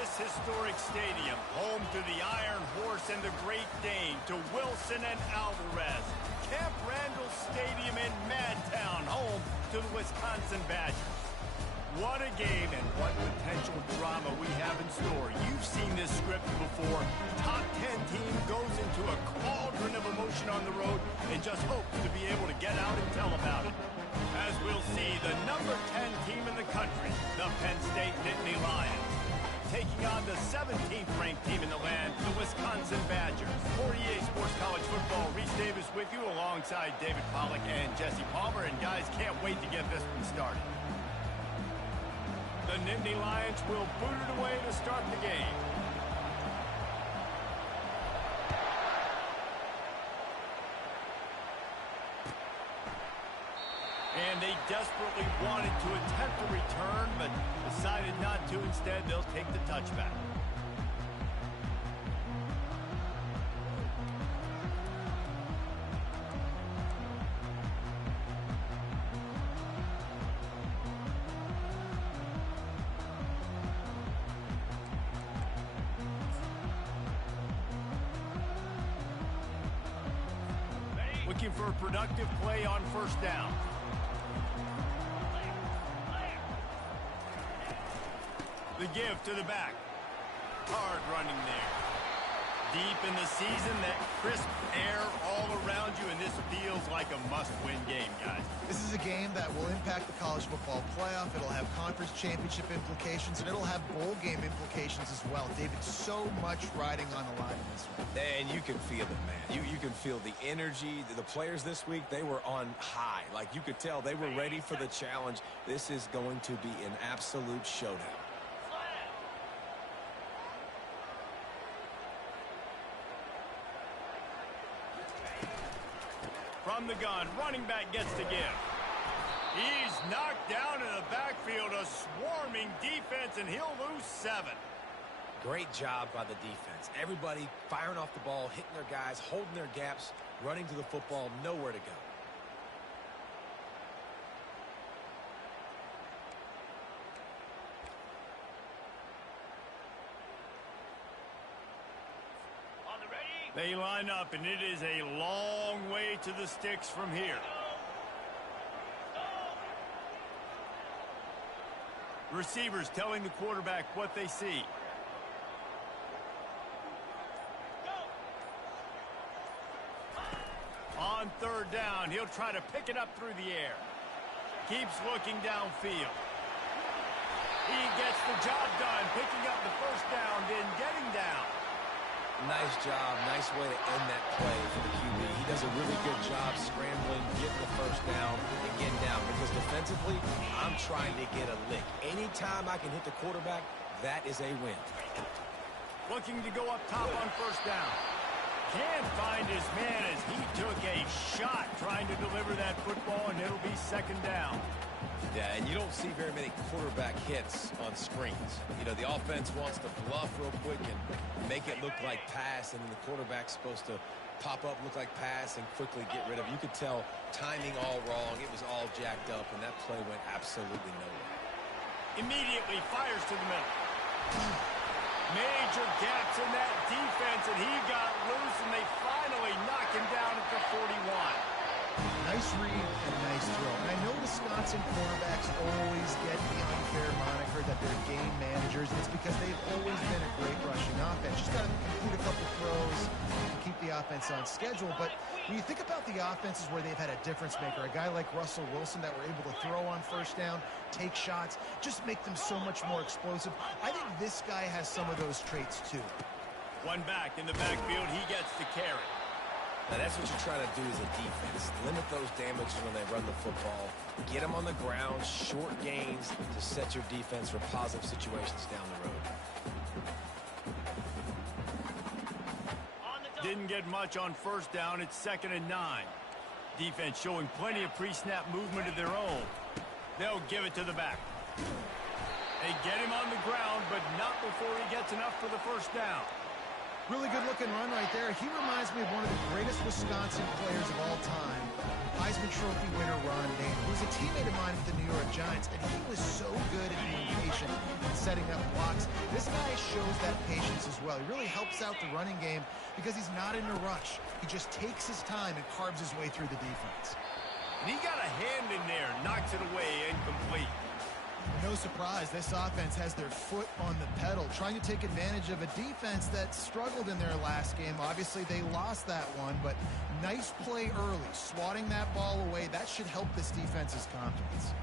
This historic stadium, home to the Iron Horse and the Great Dane, to Wilson and Alvarez. Camp Randall Stadium in Madtown, home to the Wisconsin Badgers. What a game and what potential drama we have in store. You've seen this script before. Top 10 team goes into a cauldron of emotion on the road and just hopes to be able to get out and tell about it. As we'll see, the number 10 team in the country, the Penn State Nittany Lions, taking on the 17th ranked team in the land, the Wisconsin Badgers. 48 Sports College Football, Reese Davis with you alongside David Pollack and Jesse Palmer. And guys, can't wait to get this one started. The Nittany Lions will boot it away to start the game. And they desperately wanted to attempt a return, but decided not to. Instead, they'll take the touchback. Looking for a productive play on first down. The give to the back. Hard running there. Deep in the season, that crisp air all around you, and this feels like a must-win game, guys. This is a game that will impact the college football playoff. It'll have conference championship implications, and it'll have bowl game implications as well. David, so much riding on the line in this one. And you can feel it, man. You can feel the energy. The players this week, they were on high. Like, you could tell they were ready for the challenge. This is going to be an absolute showdown. From the gun, running back gets the give. He's knocked down in the backfield, a swarming defense, and he'll lose 7. Great job by the defense. Everybody firing off the ball, hitting their guys, holding their gaps, running to the football, nowhere to go. They line up, and it is a long way to the sticks from here. Receivers telling the quarterback what they see. On third down, he'll try to pick it up through the air. Keeps looking downfield. He gets the job done, picking up the first down, then getting down. Nice job. Nice way to end that play for the QB. He does a really good job scrambling, getting the first down, and getting down. Because defensively, I'm trying to get a lick. Anytime I can hit the quarterback, that is a win. Looking to go up top on first down. Can't find his man as he took a shot trying to deliver that football, and it'll be second down. Yeah, and you don't see very many quarterback hits on screens. You know, the offense wants to bluff real quick and make it look like pass, and then the quarterback's supposed to pop up, look like pass, and quickly get rid of it. You could tell timing all wrong. It was all jacked up, and that play went absolutely nowhere. Immediately fires to the middle. Major gaps in that defense, and he got loose, and they finally knock him down at the 41. Nice read and nice throw. And I know Wisconsin quarterbacks always get the unfair moniker that they're game managers. It's because they've always been a great rushing offense. Just got to complete a couple throws to keep the offense on schedule. But when you think about the offenses where they've had a difference maker, a guy like Russell Wilson that were able to throw on first down, take shots, just make them so much more explosive. I think this guy has some of those traits too. One back in the backfield, he gets the carry. Now, that's what you're trying to do as a defense. Limit those damages when they run the football. Get them on the ground, short gains to set your defense for positive situations down the road. Didn't get much on first down. It's 2nd and 9. Defense showing plenty of pre-snap movement of their own. They'll give it to the back. They get him on the ground, but not before he gets enough for the first down. Really good-looking run right there. He reminds me of one of the greatest Wisconsin players of all time. Heisman Trophy winner Ron Dayne. Who's was a teammate of mine with the New York Giants, and he was so good at being patient and setting up blocks. This guy shows that patience as well. He really helps out the running game because he's not in a rush. He just takes his time and carves his way through the defense. And he got a hand in there, knocks it away, incomplete. No surprise, this offense has their foot on the pedal, trying to take advantage of a defense that struggled in their last game. Obviously, they lost that one, but nice play early, swatting that ball away. That should help this defense's confidence.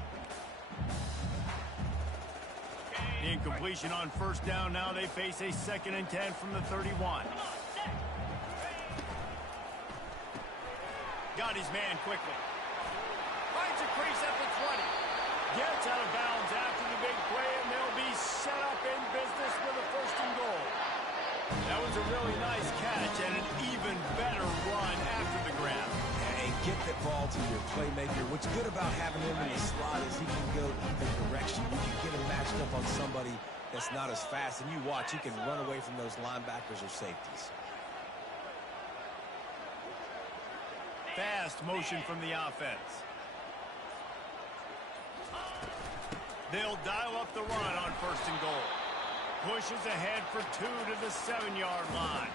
Incompletion on first down. Now they face a 2nd and 10 from the 31. Got his man quickly. Finds a crease at the 20. Gets out of bounds after the big play, and they'll be set up in business with a 1st and goal. That was a really nice catch and an even better run after the grab. And get that ball to your playmaker. What's good about having him in the slot is he can go either direction. You can get him matched up on somebody that's not as fast, and you watch, he can run away from those linebackers or safeties. Fast motion from the offense. They'll dial up the run on 1st and goal. Pushes ahead for 2 to the 7-yard line.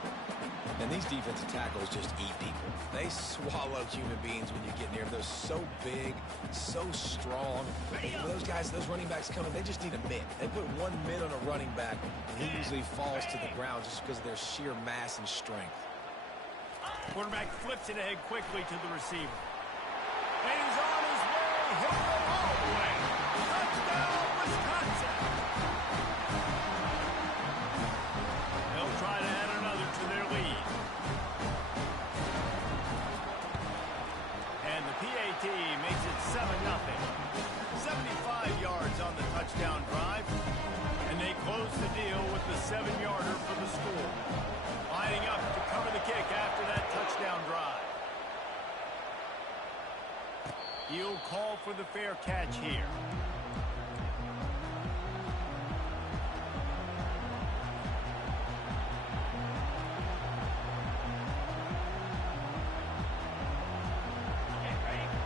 And these defensive tackles just eat people. They swallow human beings when you get near them. They're so big, so strong. When those guys, those running backs come in, they just need a mid. They put one mid on a running back, and he usually falls to the ground just because of their sheer mass and strength. Quarterback flips it ahead quickly to the receiver. And he's on his way. He'll go all the way. Touchdown, Wisconsin. They'll try to add another to their lead. And the PAT makes it 7-0. 75 yards on the touchdown drive. And they close the deal with the 7-yarder for the score. Lining up to cover the kick after that touchdown drive. He'll call for the fair catch here.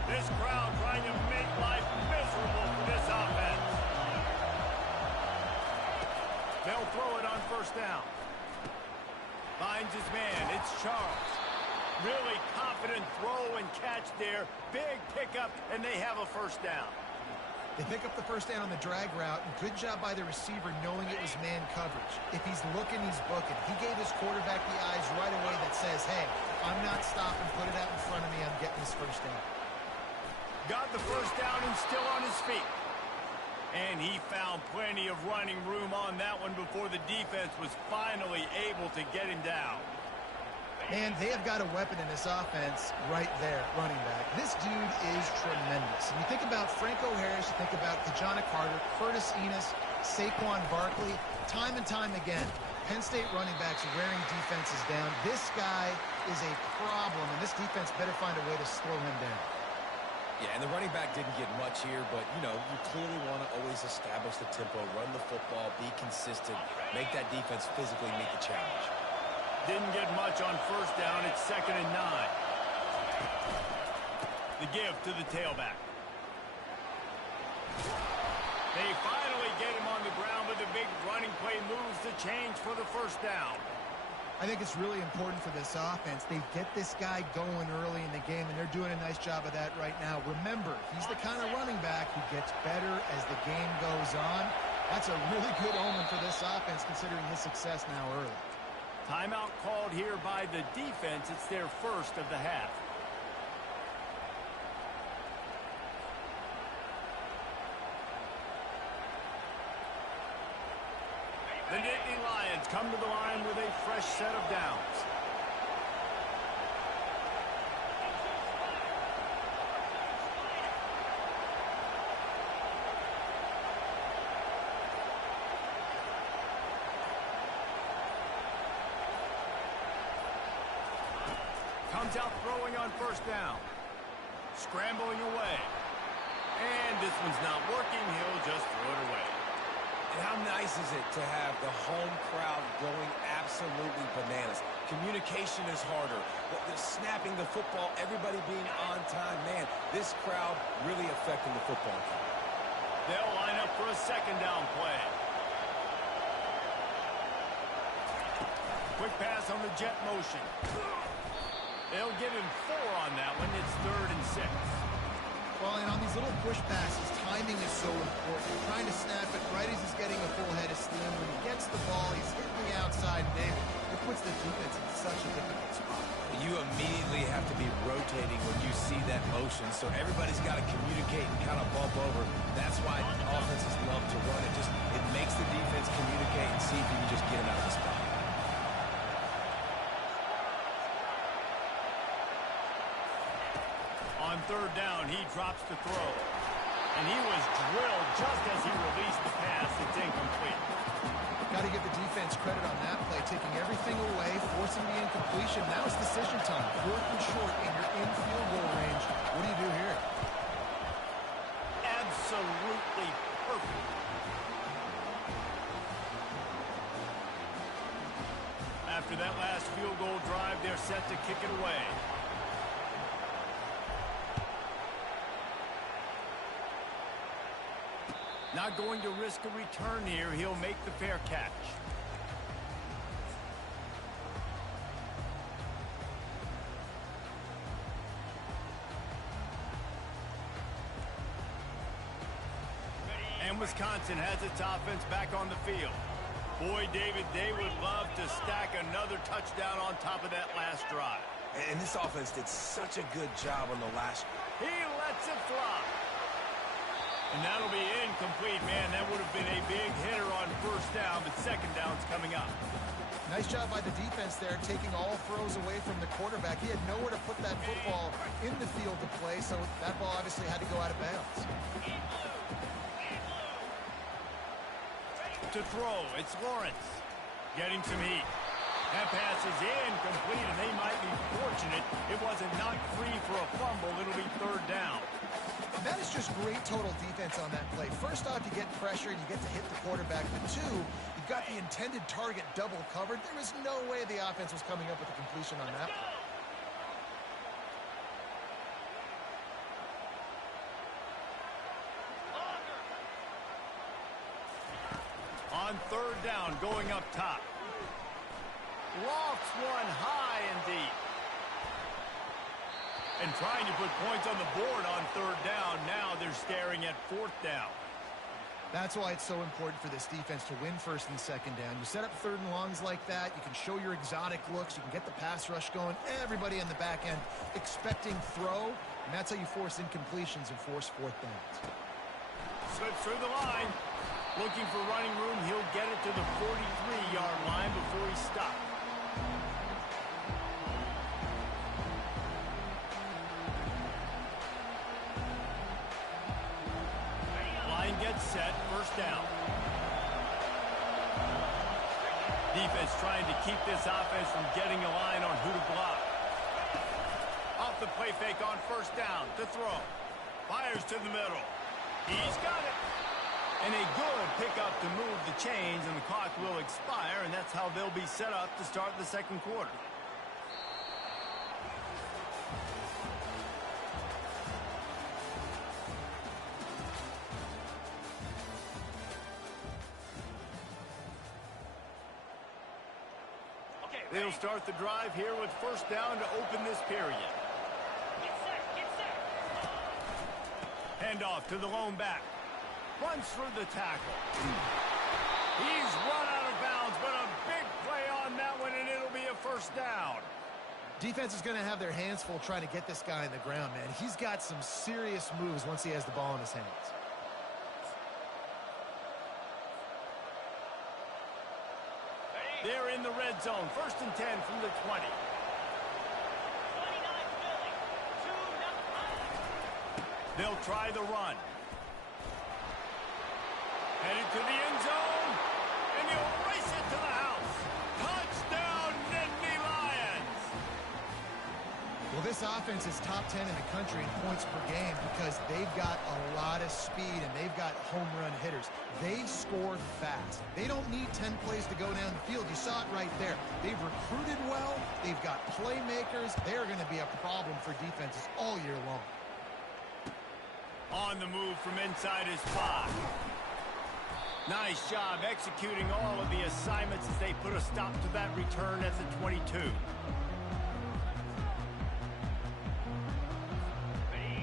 This crowd trying to make life miserable for this offense. They'll throw it on 1st down. Finds his man. It's Charles. Really confident throw and catch there. Big pickup, and they have a 1st down. They pick up the 1st down on the drag route. Good job by the receiver knowing it was man coverage. If he's looking, he's booking. He gave his quarterback the eyes right away that says, hey, I'm not stopping. Put it out in front of me. I'm getting this 1st down. Got the 1st down and still on his feet. And he found plenty of running room on that one before the defense was finally able to get him down. And they have got a weapon in this offense right there, running back. This dude is tremendous. And you think about Franco Harris, you think about Kajana Carter, Curtis Enos, Saquon Barkley, time and time again, Penn State running backs wearing defenses down. This guy is a problem, and this defense better find a way to slow him down. Yeah, and the running back didn't get much here, but, you know, you clearly want to always establish the tempo, run the football, be consistent, make that defense physically meet the challenge. Didn't get much on 1st down. It's 2nd and 9. The give to the tailback. They finally get him on the ground, but the big running play moves the change for the 1st down. I think it's really important for this offense. They get this guy going early in the game, and they're doing a nice job of that right now. Remember, he's the kind of running back who gets better as the game goes on. That's a really good omen for this offense, considering his success now early. Timeout called here by the defense. It's their 1st of the half. The Nittany Lions come to the line with a fresh set of downs. Comes out throwing on 1st down. Scrambling away. And this one's not working. He'll just throw it away. And how nice is it to have the home crowd going absolutely bananas? Communication is harder. The snapping the football, everybody being on time. Man, this crowd really affecting the football game. They'll line up for a second down play. Quick pass on the jet motion. They'll give him 4 on that one. It's 3rd and 6. Well, and on these little push passes, timing is so important. You're trying to snap it right as he's getting a full head of steam. When he gets the ball, he's hitting the outside, and it puts the defense in such a difficult spot. You immediately have to be rotating when you see that motion, so everybody's got to communicate and kind of bump over. That's why offenses love to run it. It makes the defense communicate and see if you can just get him out of the spot. On 3rd down, he drops the throw. And he was drilled just as he released the pass. It's incomplete. Got to give the defense credit on that play, taking everything away, forcing the incompletion. Now it's decision time. 4th and short, and you're in field goal range. What do you do here? Absolutely perfect. After that last field goal drive, they're set to kick it away. Not going to risk a return here. He'll make the fair catch. And Wisconsin has its offense back on the field. Boy, David, they would love to stack another touchdown on top of that last drive. And this offense did such a good job on the last. He lets it fly. And that'll be incomplete, man. That would have been a big hitter on 1st down, but 2nd down's coming up. Nice job by the defense there, taking all throws away from the quarterback. He had nowhere to put that football in the field to play, so that ball obviously had to go out of bounds. To throw, it's Lawrence. Getting some heat. That pass is incomplete, and they might be fortunate it wasn't knocked free for a fumble. It'll be 3rd down. That is just great total defense on that play. First off, you get pressure and you get to hit the quarterback. But 2, you've got the intended target double covered. There was no way the offense was coming up with a completion on that play. On 3rd down, going up top. Lofts one high and deep. And trying to put points on the board on 3rd down. Now they're staring at 4th down. That's why it's so important for this defense to win 1st and 2nd down. You set up 3rd and longs like that. You can show your exotic looks. You can get the pass rush going. Everybody on the back end expecting throw. And that's how you force incompletions and force 4th downs. Slips through the line. Looking for running room. He'll get it to the 43-yard line before he stops. Gets set, 1st down. Defense trying to keep this offense from getting a line on who to block. Off the play fake on 1st down to throw. Fires to the middle. He's got it. And a good pickup to move the chains, and the clock will expire, and that's how they'll be set up to start the 2nd quarter. They'll start the drive here with 1st down to open this period. Get set. Handoff to the lone back. Runs through the tackle. He's run out of bounds, but a big play on that one, and it'll be a 1st down. Defense is going to have their hands full trying to get this guy in the ground, man. He's got some serious moves once he has the ball in his hands. They're in the red zone. 1st and 10 from the 20. 29 Philly. 2-0. They'll try the run. Headed to the end zone. And he'll race it to the house. Touchdown, Nittany Lions. Well, this offense is top 10 in the country in points per game because they've got a lot of speed and they've got home run hitters. They score fast. They don't need 10 plays to go down the field. You saw it right there. They've recruited well. They've got playmakers. They're going to be a problem for defenses all year long. On the move from inside his 5. Nice job executing all of the assignments as they put a stop to that return at the 22.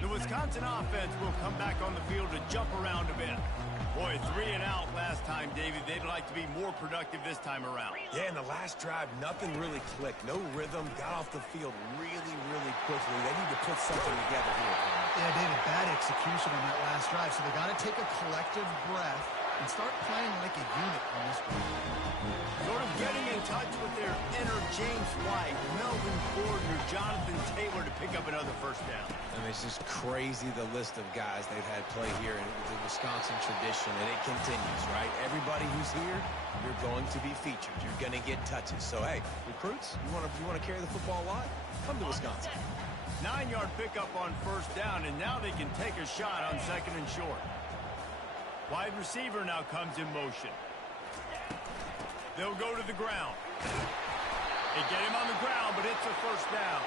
The Wisconsin offense will come back on the field to jump around a bit. Boy, 3 and out last time, Davey. They'd like to be more productive this time around. Yeah, in the last drive, nothing really clicked. No rhythm. Got off the field really, really quickly. They need to put something together here. Yeah, David, bad execution on that last drive. So they got to take a collective breath and start playing like a unit on this one. Sort of getting in touch with their inner James White, Melvin Gordon, or Jonathan Taylor to pick up another first down. I mean, it's just crazy the list of guys they've had play here in the Wisconsin tradition, and it continues, right? Everybody who's here, you're going to be featured. You're going to get touches. So, hey, recruits, you want to carry the football a lot? Come to Wisconsin. 9-yard pickup on first down, and now they can take a shot on 2nd and short. Wide receiver now comes in motion. They'll go to the ground. They get him on the ground, but it's a first down.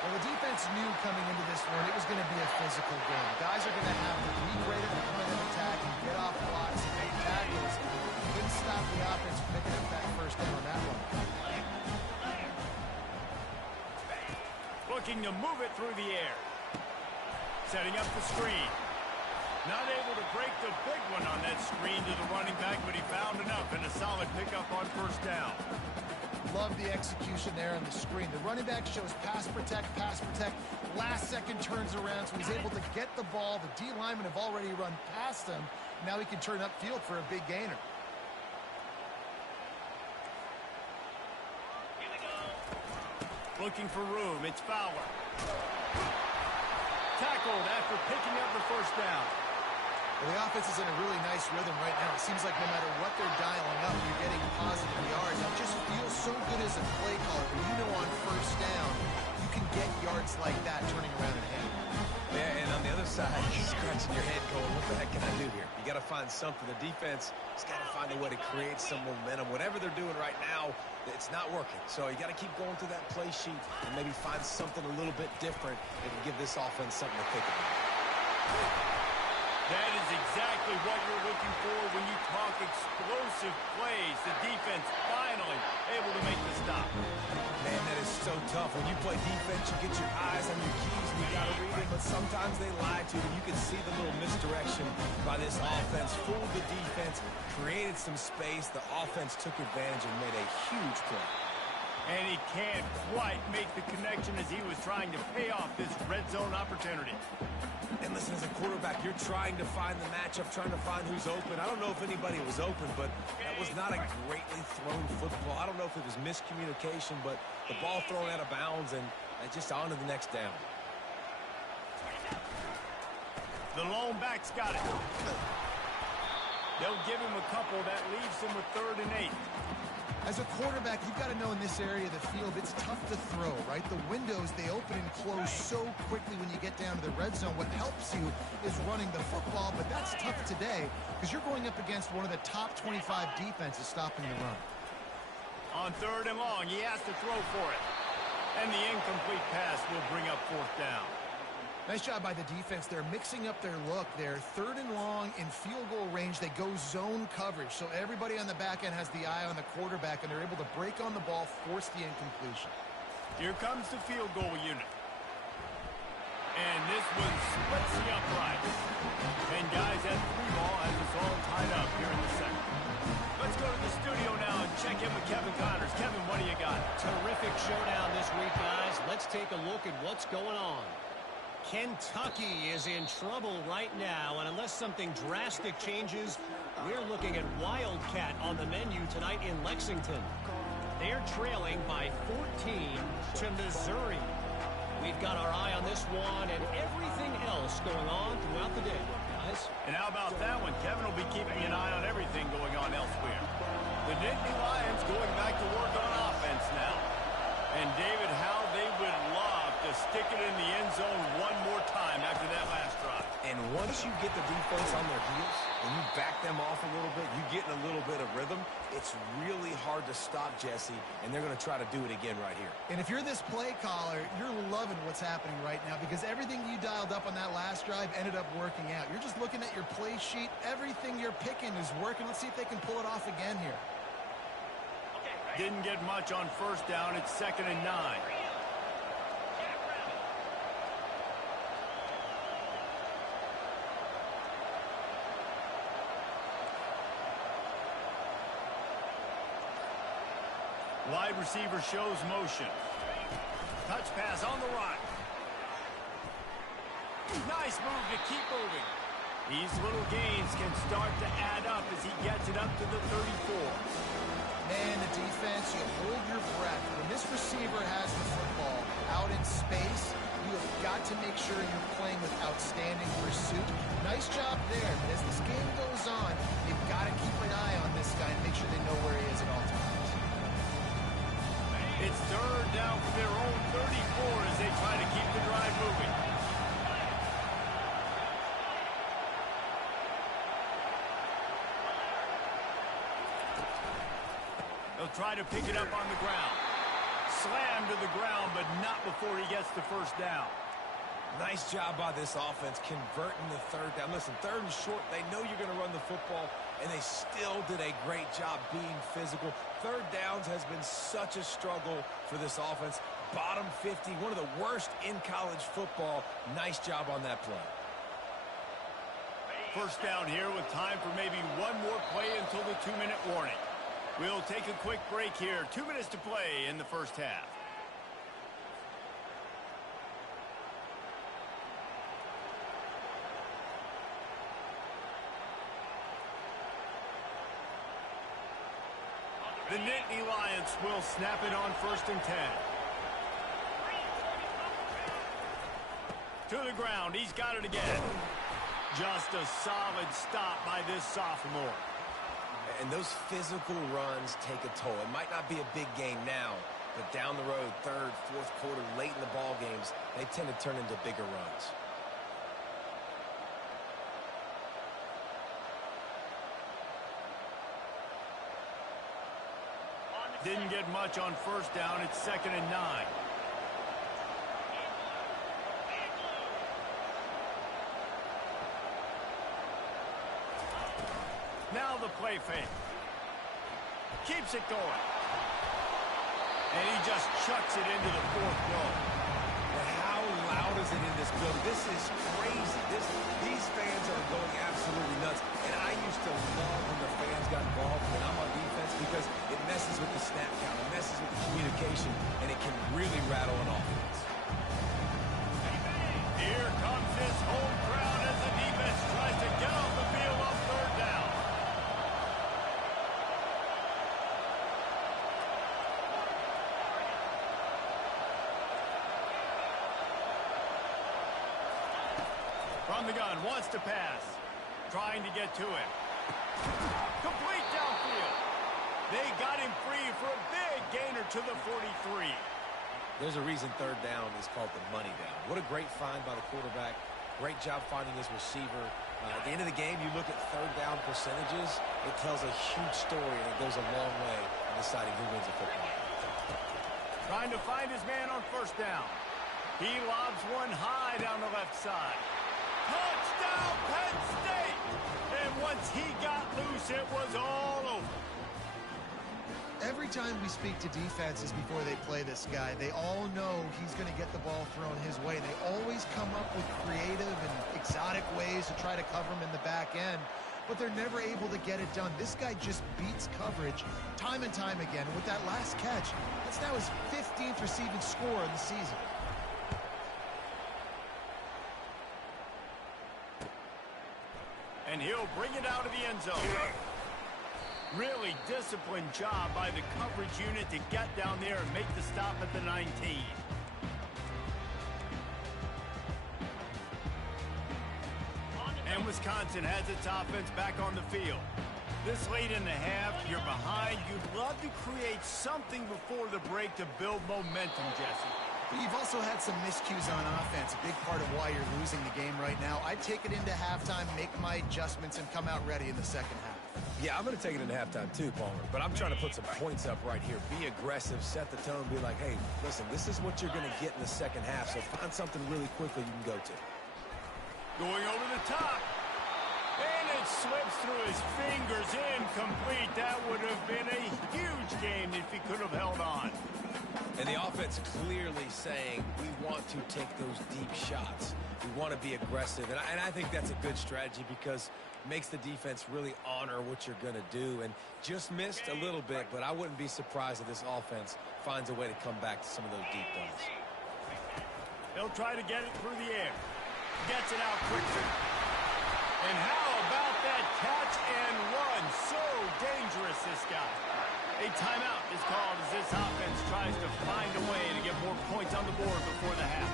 Well, the defense knew coming into this one it was going to be a physical game. Guys are going to have to be great at the point of attack and get off blocks and make tackles. Couldn't stop the offense from picking up that first down on that one. Looking to move it through the air. Setting up the screen. Not able to break the big one on that screen to the running back, but he found enough and a solid pickup on first down. Love the execution there on the screen. The running back shows pass protect. Last second turns around, so he's able to get the ball. The D linemen have already run past him. Now he can turn upfield for a big gainer. Looking for room. It's Fowler. Tackled after picking up the first down. Well, the offense is in a really nice rhythm right now. It seems like no matter what they're dialing up, you're getting positive yards. It just feels so good as a play caller when you know on first down you can get yards like that turning around and handling. Yeah, and on the other side, you're scratching your head going, what the heck can I do here? You got to find something. The defense has got to find a way to create some momentum. Whatever they're doing right now, it's not working. So you got to keep going through that play sheet and maybe find something a little bit different that can give this offense something to think about. That is exactly what you're looking for when you talk explosive plays. The defense finally able to make the stop. Man, that is so tough. When you play defense, you get your eyes on your keys and you got to read it, but sometimes they lie to you. You can see the little misdirection by this offense. Fooled the defense, created some space. The offense took advantage and made a huge play. And he can't quite make the connection as he was trying to pay off this red zone opportunity. And listen, as a quarterback, you're trying to find the matchup, trying to find who's open. I don't know if anybody was open, but that was not a greatly thrown football. I don't know if it was miscommunication, but the ball thrown out of bounds and just on to the next down. The lone back's got it. They'll give him a couple. That leaves him with 3rd and 8. As a quarterback, you've got to know in this area of the field, it's tough to throw, right? The windows, they open and close so quickly when you get down to the red zone. What helps you is running the football, but that's tough today because you're going up against one of the top 25 defenses stopping the run. On 3rd and long, he has to throw for it. And the incomplete pass will bring up 4th down. Nice job by the defense. They're mixing up their look. They're 3rd and long in field goal range. They go zone coverage. So everybody on the back end has the eye on the quarterback, and they're able to break on the ball, force the incompletion. Here comes the field goal unit. And this one splits the upright. And guys, that 3 ball has us all tied up here in the second. Let's go to the studio now and check in with Kevin Connors. Kevin, what do you got? Terrific showdown this week, guys. Let's take a look at what's going on. Kentucky is in trouble right now, and unless something drastic changes, we're looking at Wildcat on the menu tonight in Lexington. They're trailing by 14 to Missouri. We've got our eye on this one and everything else going on throughout the day, guys. And how about that one? Kevin will be keeping an eye on everything going on elsewhere. The Nittany Lions going back to work on offense now. And David, how they would love to to stick it in the end zone one more time after that last drive. And once you get the defense on their heels and you back them off a little bit, you get in a little bit of rhythm, it's really hard to stop, Jesse, and they're going to try to do it again right here. And if you're this play caller, you're loving what's happening right now because everything you dialed up on that last drive ended up working out. You're just looking at your play sheet. Everything you're picking is working. Let's see if they can pull it off again here. Didn't get much on first down. It's 2nd and 9. Wide receiver shows motion. Touch pass on the run. Nice move to keep moving. These little gains can start to add up as he gets it up to the 34. Man, the defense, you hold your breath. When this receiver has the football out in space, you have got to make sure you're playing with outstanding pursuit. Nice job there, but as this game goes on, you've got to keep an eye on this guy and make sure they know where he is at all times. It's 3rd down for their own 34 as they try to keep the drive moving. They'll try to pick it up on the ground. Slam to the ground, but not before he gets the first down. Nice job by this offense converting the 3rd down. Listen, 3rd and short, they know you're going to run the football, and they still did a great job being physical. 3rd downs has been such a struggle for this offense. Bottom 50, one of the worst in college football. Nice job on that play. First down here with time for maybe one more play until the 2-minute warning. We'll take a quick break here. 2 minutes to play in the first half. The Nittany Lions will snap it on 1st and 10. To the ground. He's got it again. Just a solid stop by this sophomore. And those physical runs take a toll. It might not be a big game now, but down the road, 3rd, 4th quarter, late in the ball games, they tend to turn into bigger runs. Didn't get much on first down. It's 2nd and 9. Now the play fake. Keeps it going. And he just chucks it into the 4th row. And how loud is it in this building? This is crazy. These fans are going absolutely nuts. And I used to love when the fans got involved when I'm on defense because it messes with the snap count. It messes with the communication, and it can really rattle an offense. Here comes this home crowd as the defense tries to get off the field on 3rd down. From the gun, wants to pass. Trying to get to him. Complete downfield. They got him free for a big gainer to the 43. There's a reason 3rd down is called the money down. What a great find by the quarterback. Great job finding his receiver. At the end of the game, you look at 3rd down percentages. It tells a huge story, and it goes a long way in deciding who wins a football game. Trying to find his man on 1st down. He lobs one high down the left side. Touchdown, Penn State! And once he got loose, it was all over. Every time we speak to defenses before they play this guy, they all know he's going to get the ball thrown his way. They always come up with creative and exotic ways to try to cover him in the back end, but they're never able to get it done. This guy just beats coverage time and time again. And with that last catch, that's now his 15th receiving score of the season. And he'll bring it out of the end zone. Really disciplined job by the coverage unit to get down there and make the stop at the 19. And Wisconsin has its offense back on the field. This late in the half, you're behind. You'd love to create something before the break to build momentum, Jesse. But you've also had some miscues on offense, a big part of why you're losing the game right now. I'd take it into halftime, make my adjustments, and come out ready in the second half. Yeah, I'm going to take it into halftime too, Palmer, but I'm trying to put some points up right here. Be aggressive, set the tone, be like, hey, listen, this is what you're going to get in the second half, so find something really quickly you can go to. Going over the top. And it slips through his fingers, incomplete. That would have been a huge game if he could have held on. And the offense clearly saying, we want to take those deep shots. We want to be aggressive. And I think that's a good strategy because it makes the defense really honor what you're going to do. And just missed a little bit, but I wouldn't be surprised if this offense finds a way to come back to some of those deep balls. He'll try to get it through the air. Gets it out quickly. And how about that catch and run? So dangerous, this guy. A timeout is called as this offense tries to find a way to get more points on the board before the half.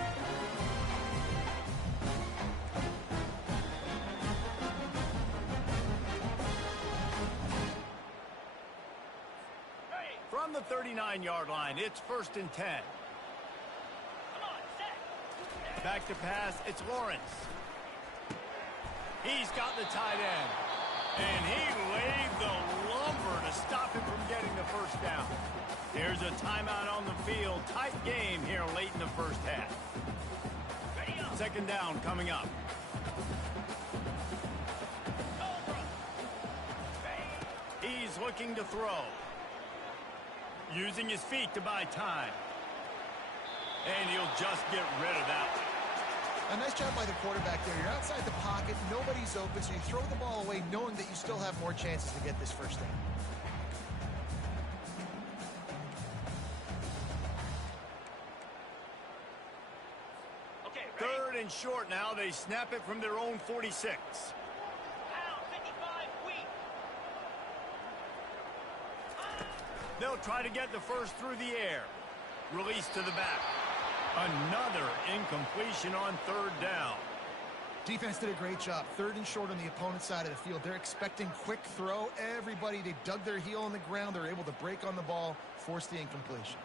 From the 39-yard line, it's 1st and 10. Back to pass, it's Lawrence. He's got the tight end. And he laid the lumber to stop him from getting the first down. There's a timeout on the field. Tight game here late in the first half. 2nd down coming up. He's looking to throw. Using his feet to buy time. And he'll just get rid of that one. A nice job by the quarterback there. You're outside the pocket, nobody's open, so you throw the ball away knowing that you still have more chances to get this first down. Okay, 3rd and short now. They snap it from their own 46. Pound 55, weak. They'll try to get the first through the air. Release to the back. Another incompletion on 3rd down. Defense did a great job. 3rd and short on the opponent's side of the field. They're expecting quick throw. Everybody, they dug their heel on the ground. They're able to break on the ball, force the incompletion.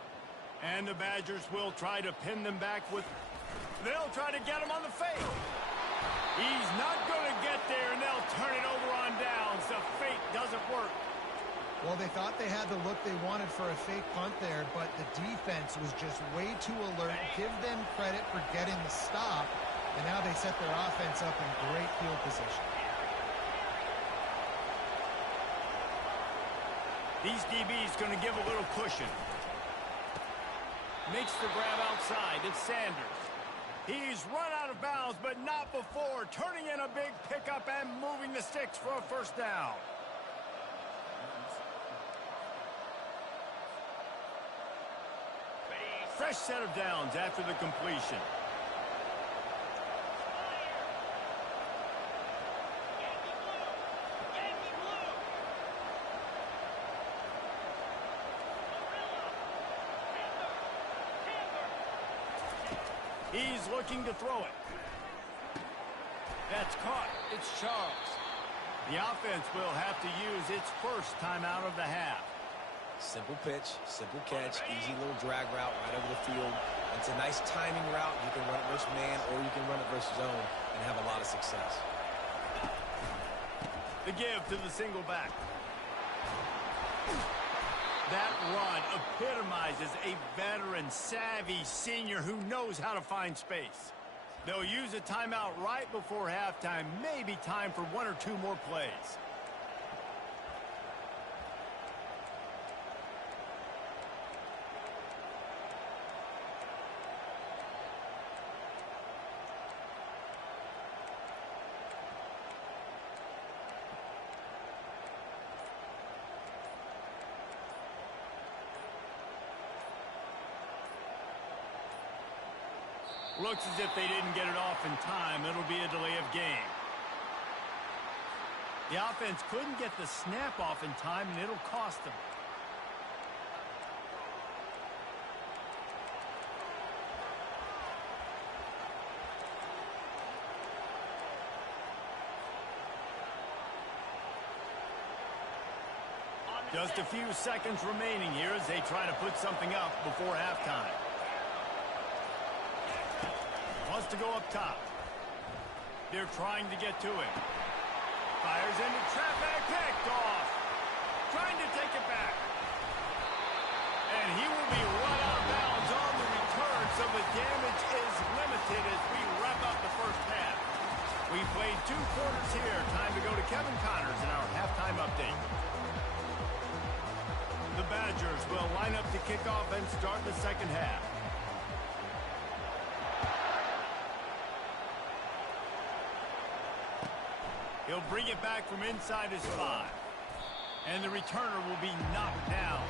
And the Badgers will try to pin them back with... They'll try to get him on the fake. He's not going to get there, and they'll turn it over on downs. The fake doesn't work. Well, they thought they had the look they wanted for a fake punt there, but the defense was just way too alert. Give them credit for getting the stop, and now they set their offense up in great field position. These DBs going to give a little cushion. Makes the grab outside. It's Sanders. He's run out of bounds, but not before. Turning in a big pickup and moving the sticks for a first down. Fresh set of downs after the completion. He's looking to throw it. That's caught. It's Charles. The offense will have to use its first timeout of the half. Simple pitch, simple catch, easy little drag route right over the field. It's a nice timing route. You can run it versus man or you can run it versus zone and have a lot of success. The give to the single back. That run epitomizes a veteran, savvy senior who knows how to find space. They'll use a timeout right before halftime. Maybe time for 1 or 2 more plays. Looks as if they didn't get it off in time. It'll be a delay of game. The offense couldn't get the snap off in time, and it'll cost them. Just a few seconds remaining here as they try to put something up before halftime. to go up top. They're trying to get to him. Fires into traffic, picked off. Trying to take it back. And he will be run out of bounds on the return, so the damage is limited as we wrap up the first half. We played 2 quarters here. Time to go to Kevin Connors in our halftime update. The Badgers will line up to kick off and start the second half. He'll bring it back from inside his 5. And the returner will be knocked down.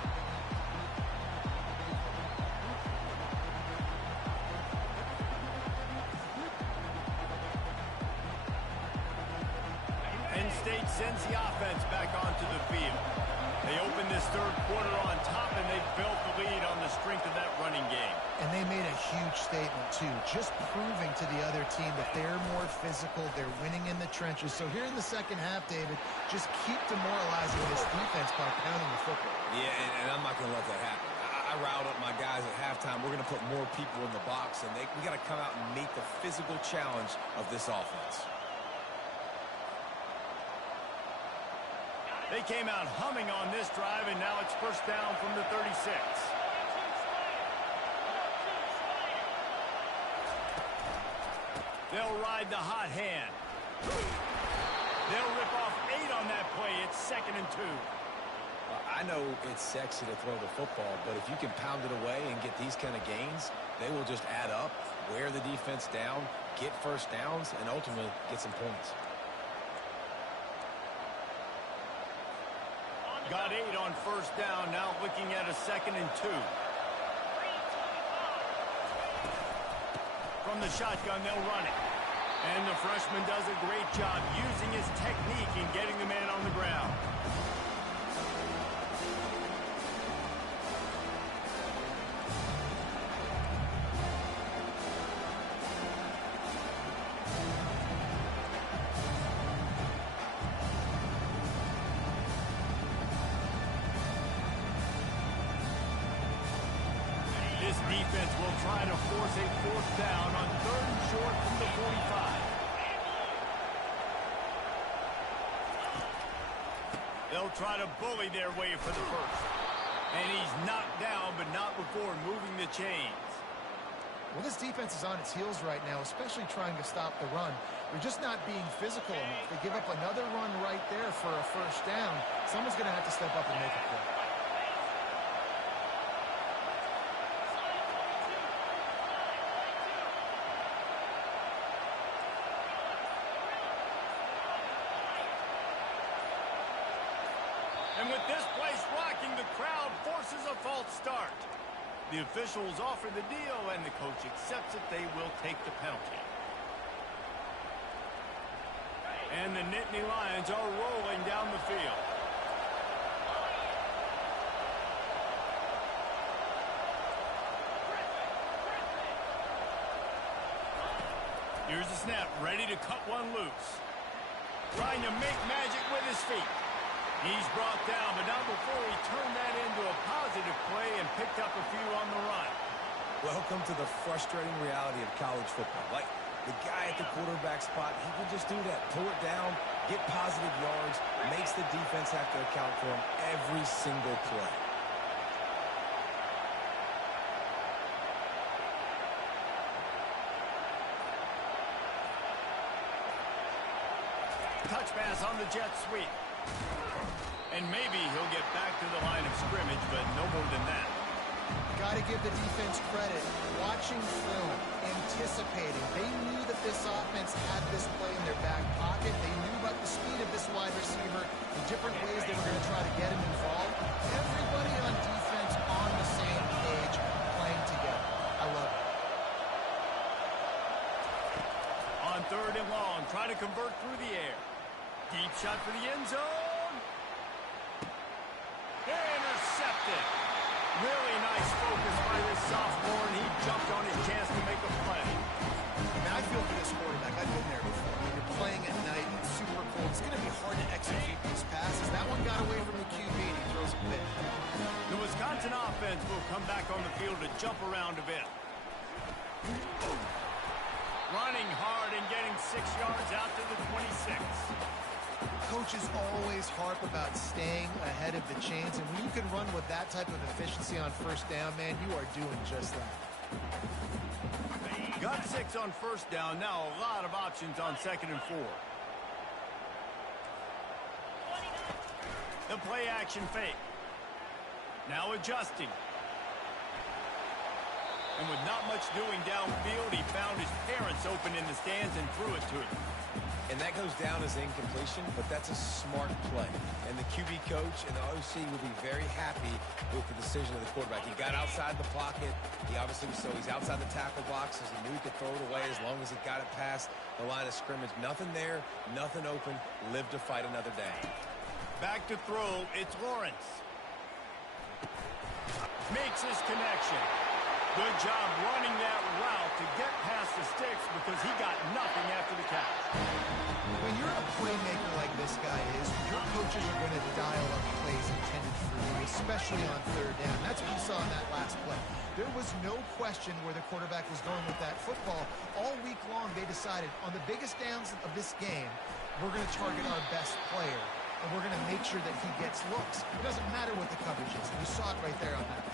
Penn State sends the offense back onto the field. They open this third quarter on top, and they've built the lead on the strength of that running game. And they made a huge statement, too, just proving to the other team that they're more physical, they're winning in the trenches. So here in the second half, David, just keep demoralizing this defense by pounding the football. Yeah, and I'm not going to let that happen. I riled up my guys at halftime. We're going to put more people in the box, and we got to come out and meet the physical challenge of this offense. They came out humming on this drive, and now it's first down from the 36. They'll ride the hot hand. They'll rip off 8 on that play. It's 2nd and 2. I know it's sexy to throw the football, but if you can pound it away and get these kind of gains, they will just add up, wear the defense down, get first downs, and ultimately get some points. Got 8 on first down, now looking at a 2nd and 2. From the shotgun, they'll run it. And the freshman does a great job using his technique and getting the man on the ground. This defense will try to force a 4th down on 3rd and short from the 45. They'll try to bully their way for the first. And he's knocked down, but not before moving the chains. Well, this defense is on its heels right now, especially trying to stop the run. They're just not being physical enough. They give up another run right there for a first down. Someone's going to have to step up and make a play. And with this place rocking, the crowd forces a false start. The officials offer the deal, and the coach accepts it. They will take the penalty. And the Nittany Lions are rolling down the field. Here's the snap, ready to cut one loose. Trying to make magic with his feet. He's brought down, but not before he turned that into a positive play and picked up a few on the run. Welcome to the frustrating reality of college football. Like, the guy at the quarterback spot, he can just do that. Pull it down, get positive yards, makes the defense have to account for him every single play. Touch pass on the jet sweep. And maybe he'll get back to the line of scrimmage, but no more than that. Got to give the defense credit. Watching film, anticipating. They knew that this offense had this play in their back pocket. They knew about the speed of this wide receiver, the different ways they were going to try to get him involved. Everybody on defense on the same page, playing together. I love it. On 3rd and long, try to convert through the air. Deep shot for the end zone. Intercepted. Really nice focus by this sophomore, and he jumped on his chance to make a play. Now, I feel for this quarterback. I've been there before. When you're playing at night, it's super cold. It's going to be hard to execute these passes. That one got away from the QB, and he throws a pick. The Wisconsin offense will come back on the field to jump around a bit. Running hard and getting 6 yards out to the 26. Coaches always harp about staying ahead of the chains, and when you can run with that type of efficiency on first down, man, you are doing just that. Got 6 on first down. Now a lot of options on 2nd and 4. The play action fake. Now adjusting. And with not much doing downfield, he found his parents open in the stands and threw it to him. And that goes down as incompletion, but that's a smart play. And the QB coach and the OC will be very happy with the decision of the quarterback. He got outside the pocket. He obviously was he's outside the tackle box, as he knew he could throw it away as long as he got it past the line of scrimmage. Nothing there, nothing open. Live to fight another day. Back to throw. It's Lawrence. Makes his connection. Good job running that route to get past the sticks because he got nothing after the catch. When you're a playmaker like this guy is, your coaches are going to dial up plays intended for you, especially on third down. That's what you saw in that last play. There was no question where the quarterback was going with that football. All week long, they decided on the biggest downs of this game, we're going to target our best player, and we're going to make sure that he gets looks. It doesn't matter what the coverage is. You saw it right there on that.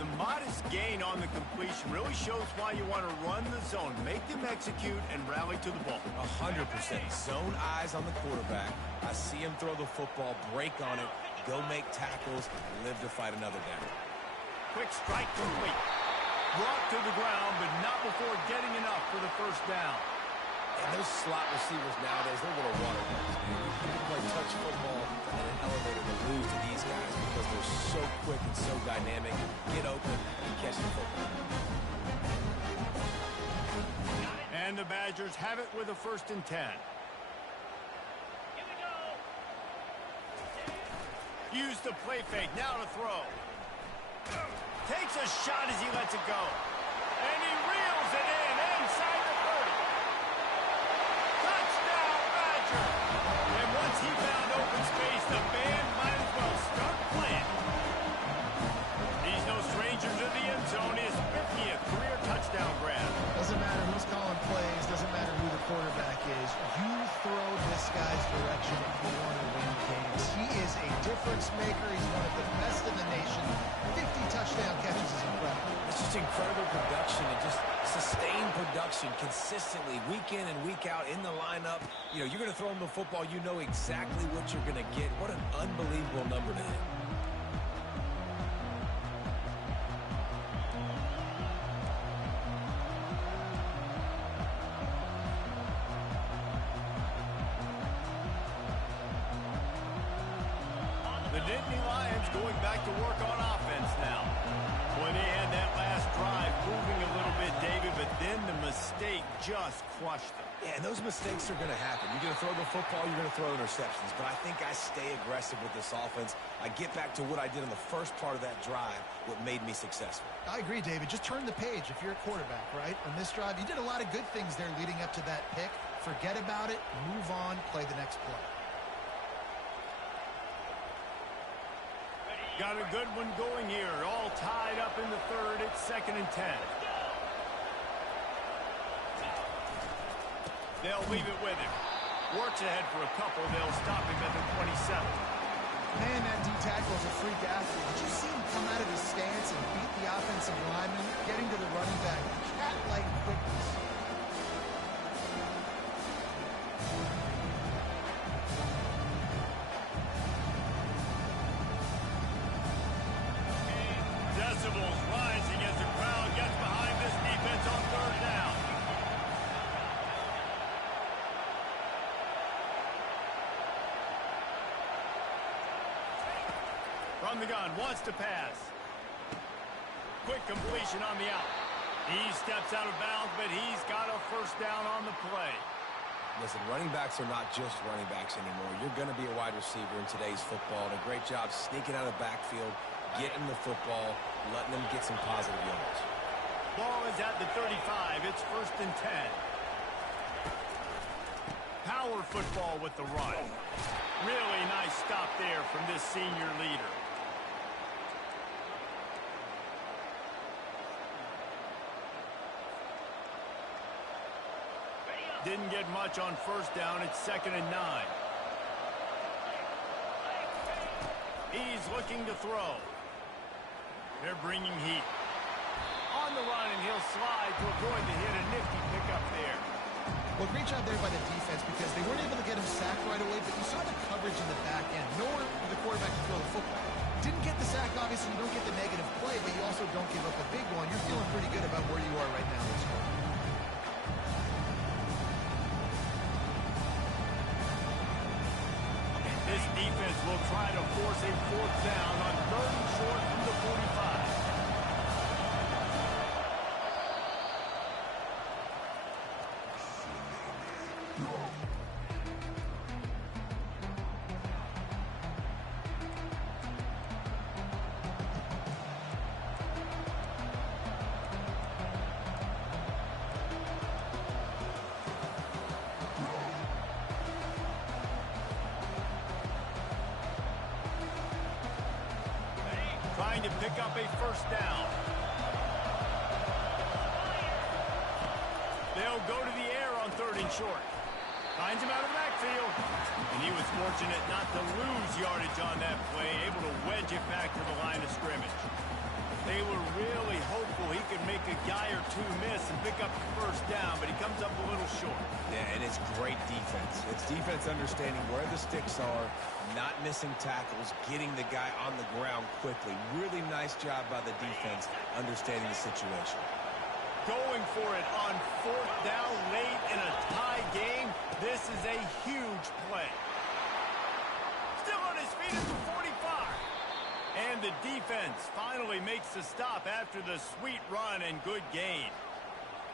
The modest gain on the completion really shows why you want to run the zone, make them execute, and rally to the ball. 100%. Zone eyes on the quarterback. I see him throw the football, break on it, go make tackles, live to fight another down. Quick strike complete. Brought to the ground, but not before getting enough for the first down. And those slot receivers nowadays, they're little water balls, man. You can play touch football in an elevator to lose to these guys because they're so quick and so dynamic. Get open and catch the football. And the Badgers have it with a 1st and 10. Here we go. Use the play fake. Now to throw. Takes a shot as he lets it go. And he reels it in inside the 30. Touchdown, Badger. And once he found open space, the band might as well start playing. He's no stranger to the end zone. His 50th career touchdown grab. Doesn't matter who's calling plays, doesn't matter who the quarterback is. You throw this guy's direction if you want to win games. He is a difference maker. He's one of the best in the nation. 50 touchdown catches is incredible. It's just incredible production and just sustained production consistently week in and week out in the lineup. You know, you're going to throw him the football. You know exactly what you're going to get. What an unbelievable number to hit. The Nittany Lions going back to work on offense now. Boy, they had that last drive moving a little bit, David, but then the mistake just crushed them. Yeah, and those mistakes are going to happen. You're going to throw the football, you're going to throw interceptions. But I think I stay aggressive with this offense. I get back to what I did in the first part of that drive, what made me successful. I agree, David. Just turn the page if you're a quarterback, right? On this drive, you did a lot of good things there leading up to that pick. Forget about it, move on, play the next play. Got a good one going here. All tied up in the 3rd. It's 2nd and 10. They'll leave it with him. Works ahead for a couple. They'll stop him at the 27. Man, that D-tackle is a freak athlete. Did you see him come out of his stance and beat the offensive lineman, getting to the running back? Cat-like quickness. Decibels rising as the crowd gets behind this defense on 3rd down. From the gun, wants to pass. Quick completion on the out. He steps out of bounds, but he's got a 1st down on the play. Listen, running backs are not just running backs anymore. You're going to be a wide receiver in today's football. And a great job sneaking out of the backfield, getting the football, letting them get some positive yards. Ball is at the 35. It's 1st and 10. Power football with the run. Really nice stop there from this senior leader. Didn't get much on first down. It's 2nd and 9. He's looking to throw. They're bringing heat. On the run, and he'll slide to avoid the hit. A nifty pickup there. Well, great job there by the defense because they weren't able to get him sacked right away, but you saw the coverage in the back end. Nowhere for the quarterback to throw the football. Didn't get the sack, obviously. You don't get the negative play, but you also don't give up a big one. You're feeling pretty good about where you are right now in this one. This defense will try to force a 4th down on 3rd and short from the 45. Trying to pick up a 1st down. They'll go to the air on 3rd and short. Finds him out of the backfield. And he was fortunate not to lose yardage on that play, able to wedge it back to the line of scrimmage. They were really hopeful he could make a guy or two miss and pick up the 1st down, but he comes up a little short. Yeah, and it's great defense. It's defense understanding where the sticks are, not missing tackles, getting the guy on the ground quickly. Really nice job by the defense understanding the situation. Going for it on 4th down late in a tie game. This is a huge play. Still on his feet at the 45. And the defense finally makes the stop after the sweet run and good gain.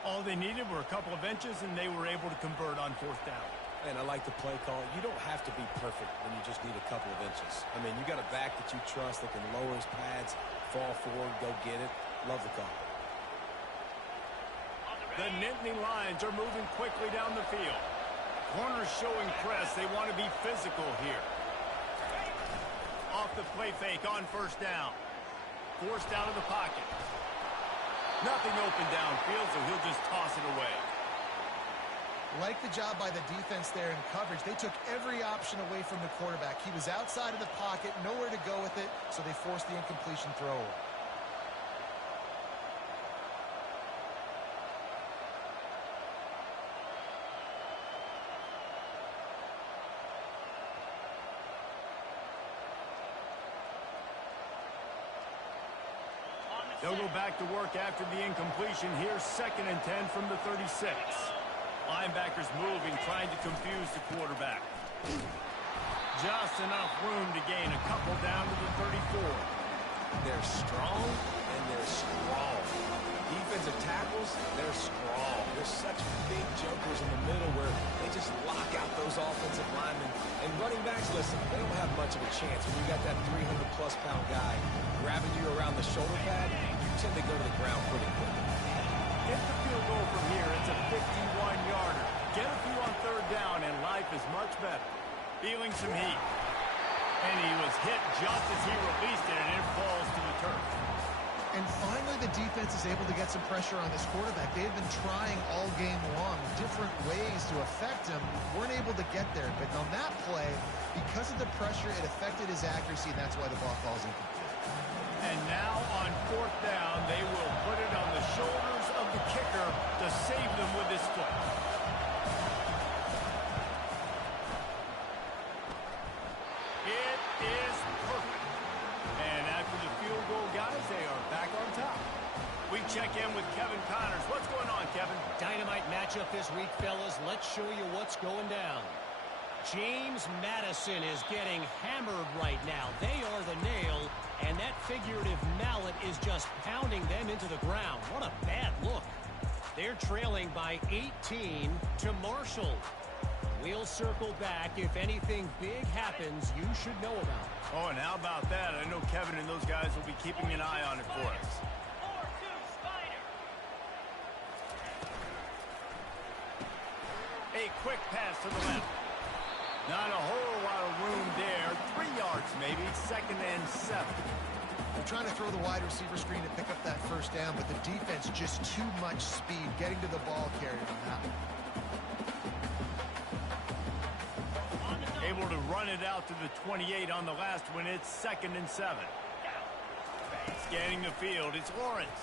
All they needed were a couple of inches, and they were able to convert on 4th down. And I like the play call. You don't have to be perfect when you just need a couple of inches. I mean, you got a back that you trust that can lower his pads, fall forward, go get it. Love the call. The Nittany Lions are moving quickly down the field. Corners showing press. They want to be physical here. Off the play fake on 1st down. Forced out of the pocket. Nothing open downfield, so he'll just toss it away. Like the job by the defense there in coverage. They took every option away from the quarterback. He was outside of the pocket, nowhere to go with it, so they forced the incompletion throw. They'll go back to work after the incompletion. Here's 2nd and 10 from the 36. Linebackers moving, trying to confuse the quarterback. Just enough room to gain a couple down to the 34. They're strong, and they're strong. Defensive tackles, they're strong. They're such big jokers in the middle where they just lock out those offensive linemen. And running backs, listen, they don't have much of a chance. When you got that 300-plus pound guy grabbing you around the shoulder pad, you tend to go to the ground pretty quickly. Get the field goal from here. It's a 51-yarder. Get a few on 3rd down, and life is much better. Feeling some heat. And he was hit just as he released it, and it falls to the turf. And finally, the defense is able to get some pressure on this quarterback. They had been trying all game long, different ways to affect him. Weren't able to get there. But on that play, because of the pressure, it affected his accuracy, and that's why the ball falls incomplete. And now on 4th down, they will put it on the shoulders of the kicker to save them with his foot. It is perfect. And after the field goal, guys, they are back on top. We check in with Kevin Connors. What's going on, Kevin? Dynamite matchup this week, fellas. Let's show you what's going down. James Madison is getting hammered right now. They are the nail, and that figurative mallet is just pounding them into the ground. What a bad look. They're trailing by 18 to Marshall. We'll circle back. If anything big happens, you should know about. Oh, and how about that? I know Kevin and those guys will be keeping an eye on it for us. 4-2 Spider. A quick pass to the left. Not a whole lot of room there. 3 yards maybe. 2nd and 7. They're trying to throw the wide receiver screen to pick up that 1st down, but the defense just too much speed getting to the ball carrier on that one. run it out to the 28 on the last one. It's 2nd and 7. Scanning the field, it's Lawrence.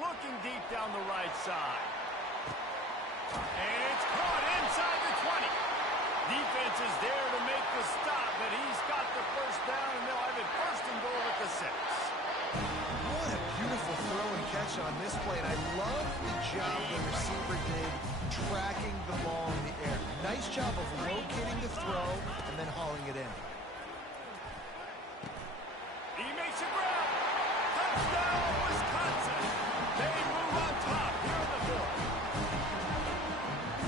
Looking deep down the right side. And it's caught inside the 20. Defense is there to make the stop, but he's got the first down, and they'll have it 1st and goal at the 6. What a beautiful throw and catch on this play, and I love the job the receiver did tracking the ball in the air. Nice job of locating the throw and then hauling it in. He makes a grab. Touchdown, Wisconsin. They move on top here in the 4th.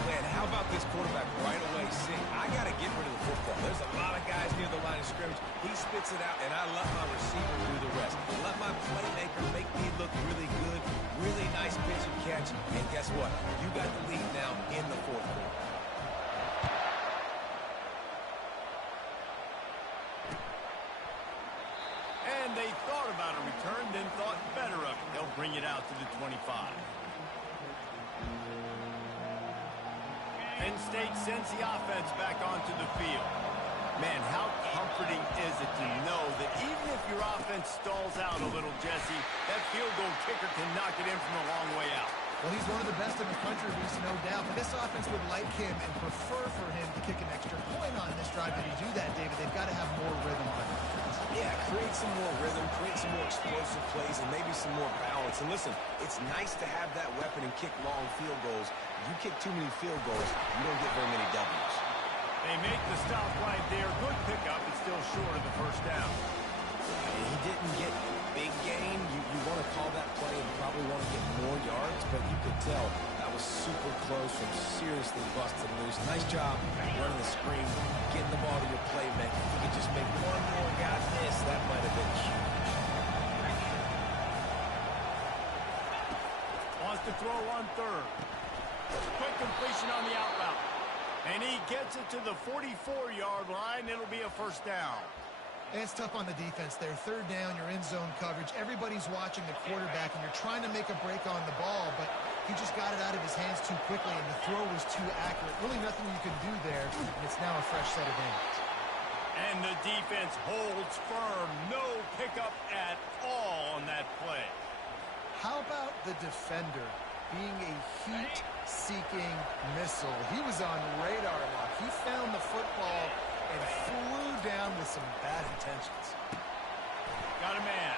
Man, how about this quarterback right away saying, I got to get rid of the football. There's a lot of guys near the line of scrimmage. He spits it out, and I let my receiver do the rest. Let my playmaker make me look really good. Really nice pitch and catch. And guess what? You got the lead now in the 4th quarter. And they thought about a return, then thought better of it. They'll bring it out to the 25. Penn State sends the offense back onto the field. Man, how comforting is it to know that even if your offense stalls out a little, Jesse, that field goal kicker can knock it in from a long way out. Well, he's one of the best in the country, Reese, no doubt. But this offense would like him and prefer for him to kick an extra point on this drive. But to do that, David, they've got to have more rhythm on offense. Yeah, create some more rhythm, create some more explosive plays, and maybe some more balance. And listen, it's nice to have that weapon and kick long field goals. You kick too many field goals, you don't get very many W's. They make the stop right there. Good pickup. It's still short of the 1st down. He didn't get big gain. You want to call that play and probably want to get more yards, but you could tell that was super close and seriously busted loose. Nice job running the screen, getting the ball to your playmaker. If you could just make one more guy miss, that might have been huge. Wants to throw on 3rd. Quick completion on the out route. And he gets it to the 44-yard line. It'll be a 1st down. And it's tough on the defense there. 3rd down, you're in zone coverage. Everybody's watching the quarterback, and you're trying to make a break on the ball, but he just got it out of his hands too quickly, and the throw was too accurate. Really nothing you can do there, and it's now a fresh set of downs. And the defense holds firm. No pickup at all on that play. How about the defender being a heat-seeking missile? He was on radar lock. He found the football and flew down with some bad intentions. Got a man.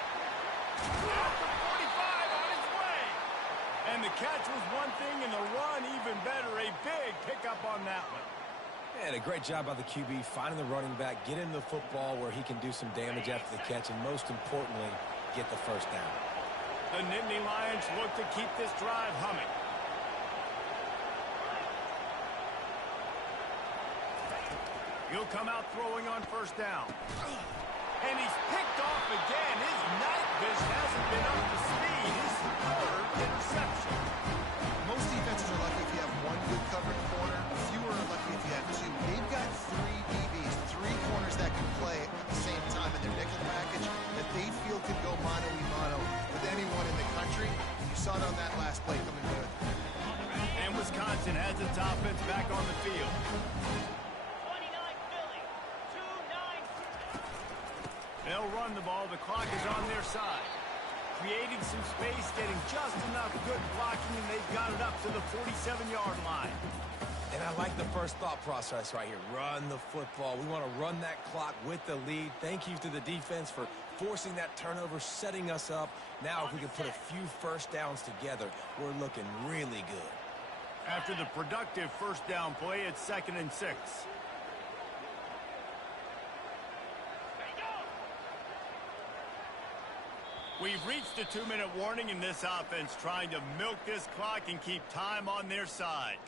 After 45 on his way. And the catch was one thing, and the run even better. A big pickup on that one. And a great job by the QB finding the running back, getting the football where he can do some damage after the catch, and most importantly, get the 1st down. The Nittany Lions look to keep this drive humming. He'll come out throwing on 1st down. And he's picked off again. His night vision hasn't been up to speed. His 3rd interception. Most defenses are lucky if you have one good covered corner. Fewer are lucky if you have 2. They've got 3 DBs, 3 corners that can play at the same time in their nickel package that they feel could go mano-a-mano with anyone in the country. You saw it on that last play coming good. And Wisconsin has its offense back on the field. They'll run the ball. The clock is on their side. Creating some space, getting just enough good blocking, and they've got it up to the 47-yard line. And I like the first thought process right here. Run the football. We want to run that clock with the lead. Thank you to the defense for forcing that turnover, setting us up. Now if we can put a few 1st downs together, we're looking really good. After the productive 1st down play, it's 2nd and 6. We've reached a 2-minute warning in this offense, trying to milk this clock and keep time on their side.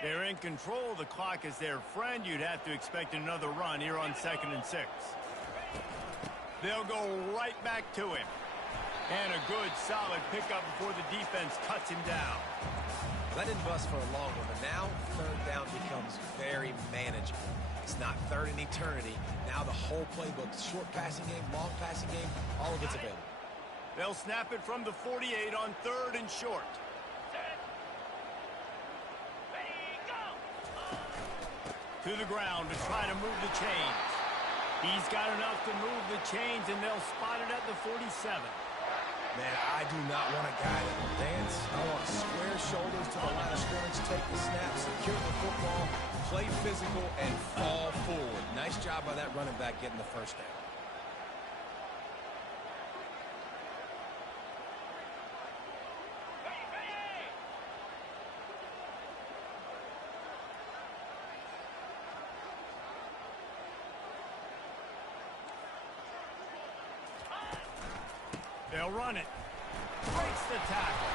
They're in control. The clock is their friend. You'd have to expect another run here on 2nd and 6. They'll go right back to him. And a good, solid pickup before the defense cuts him down. That didn't bust for a long one, but now 3rd down becomes very manageable. It's not third in eternity. Now the whole playbook, short passing game, long passing game, all of it's available. They'll snap it from the 48 on 3rd and short. To the ground to try to move the chains. He's got enough to move the chains, and they'll spot it at the 47. Man, I do not want a guy that will dance. I want square shoulders to the line of scrimmage, take the snap, secure the football, play physical, and fall forward. Nice job by that running back getting the first down. They'll run it. Breaks the tackle.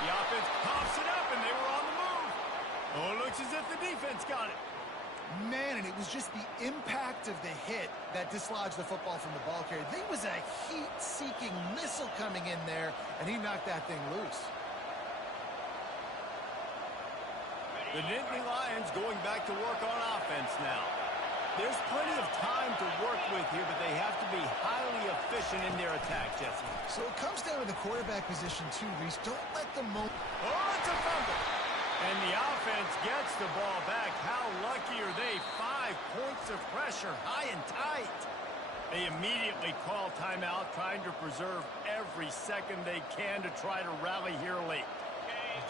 The offense pops it up, and they were on the move. Oh, it looks as if the defense got it. Man, and it was just the impact of the hit that dislodged the football from the ball carrier. There was a heat-seeking missile coming in there, and he knocked that thing loose. The Nittany Lions going back to work on offense now. There's plenty of time to work with here, but they have to be highly efficient in their attack, Jesse. So it comes down to the quarterback position too, Reese. Don't let the moment... Oh, it's a fumble. And the offense gets the ball back. How lucky are they? 5 points of pressure, high and tight. They immediately call timeout, trying to preserve every second they can to try to rally here late.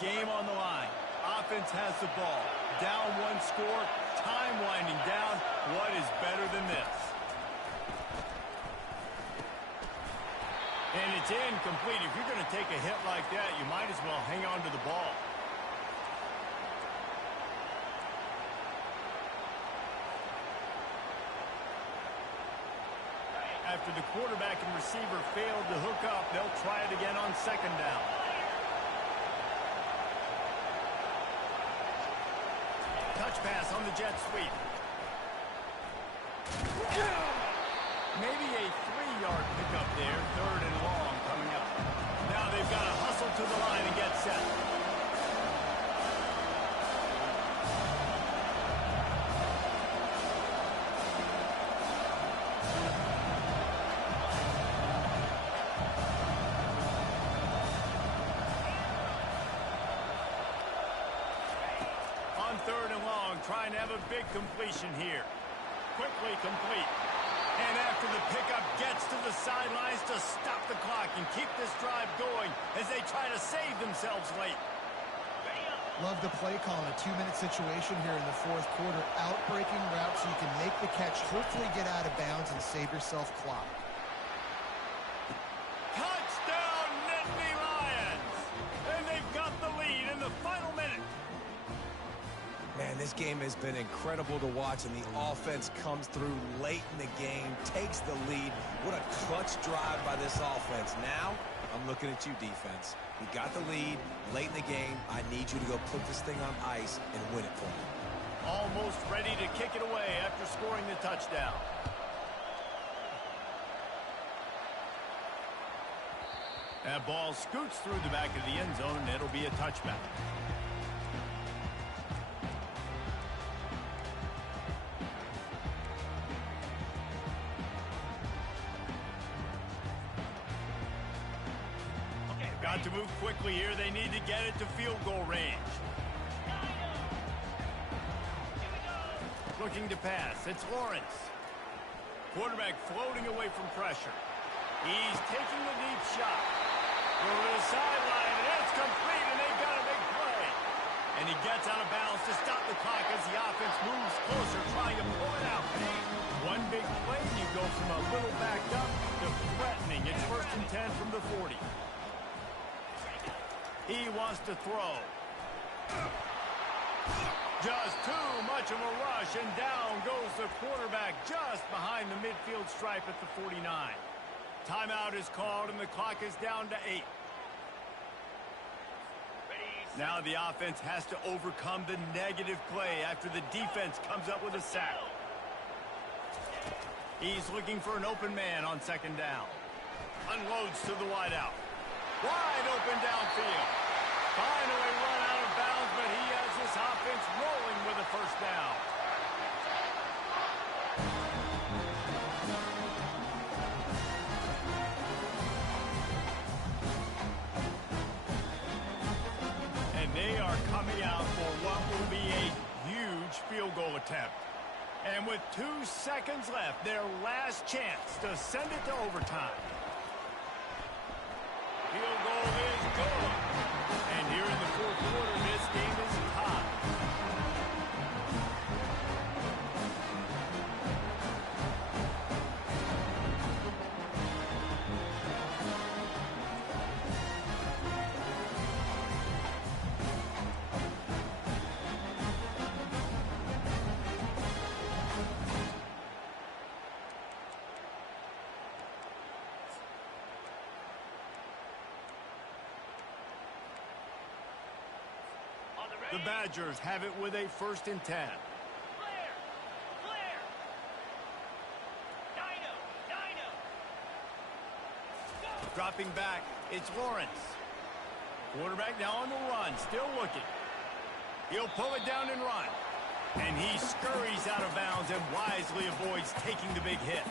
Game on the line. Offense has the ball. Down 1 score. Time winding down. What is better than this? And it's incomplete. If you're going to take a hit like that, you might as well hang on to the ball. After the quarterback and receiver failed to hook up, they'll try it again on 2nd down. Touch pass on the jet sweep. Maybe a 3-yard pickup there. 3rd and long coming up. Now they've got to hustle to the line and get set. On 3rd and long, trying to have a big completion here. Quickly complete. And after the pickup gets to the sidelines to stop the clock and keep this drive going as they try to save themselves late. Love the play call in a 2-minute situation here in the 4th quarter. Outbreaking route so you can make the catch, hopefully get out of bounds and save yourself clock. Touchdown, Nittany Lions! And they've got the lead in the final minute. Man, this game has been incredible to watch, and the offense comes through late in the game, takes the lead. What a clutch drive by this offense. Now, I'm looking at you, defense. You got the lead late in the game. I need you to go put this thing on ice and win it for me. Almost ready to kick it away after scoring the touchdown. That ball scoots through the back of the end zone, and it'll be a touchback. Got to move quickly here. They need to get it to field goal range. Looking to pass. It's Lawrence. Quarterback floating away from pressure. He's taking the deep shot. Over to the sideline, and it's complete, and they've got a big play. And he gets out of bounds to stop the clock as the offense moves closer, trying to pull it out. One big play, and you go from a little backed up to threatening. It's 1st and 10 from the 40. He wants to throw. Just too much of a rush, and down goes the quarterback just behind the midfield stripe at the 49. Timeout is called, and the clock is down to 8. Now the offense has to overcome the negative play after the defense comes up with a sack. He's looking for an open man on 2nd down. Unloads to the wideout. Wide open downfield. Finally run out of bounds, but he has this offense rolling with a 1st down. coming out for what will be a huge field goal attempt. And with 2 seconds left, their last chance to send it to overtime. Field goal is good. And here in the fourth quarter, this game is tied. The Badgers have it with a 1st and 10. Clear! Clear! Dino! Dropping back, it's Lawrence. Quarterback now on the run, still looking. He'll pull it down and run. And he scurries out of bounds and wisely avoids taking the big hit.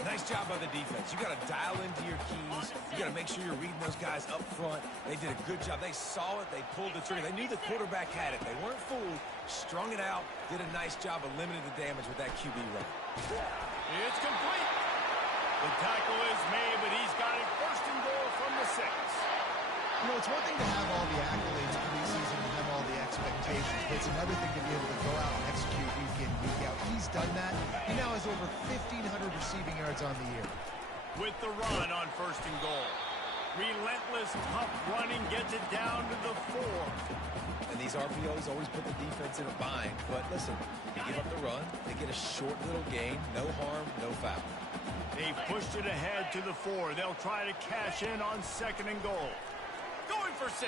Nice job by the defense. You got to dial into your keys. You got to make sure you're reading those guys up front. They did a good job. They saw it. They pulled the trigger. They knew the quarterback had it. They weren't fooled. Strung it out. Did a nice job of limiting the damage with that QB run. It's complete. The tackle is made, but he's got it 1st and goal from the 6. You know, it's one thing to have all the accolades preseason and have all the expectations, but it's another thing to be able to go out and execute week in, week out. He's done that. He now has over 1,500 receiving yards on the year. With the run on 1st and goal. Relentless, tough running gets it down to the 4. And these RPOs always put the defense in a bind. But listen, you give up the run, they get a short little gain, no harm, no foul. They pushed it ahead to the 4. They'll try to cash in on 2nd and goal. Going for 6.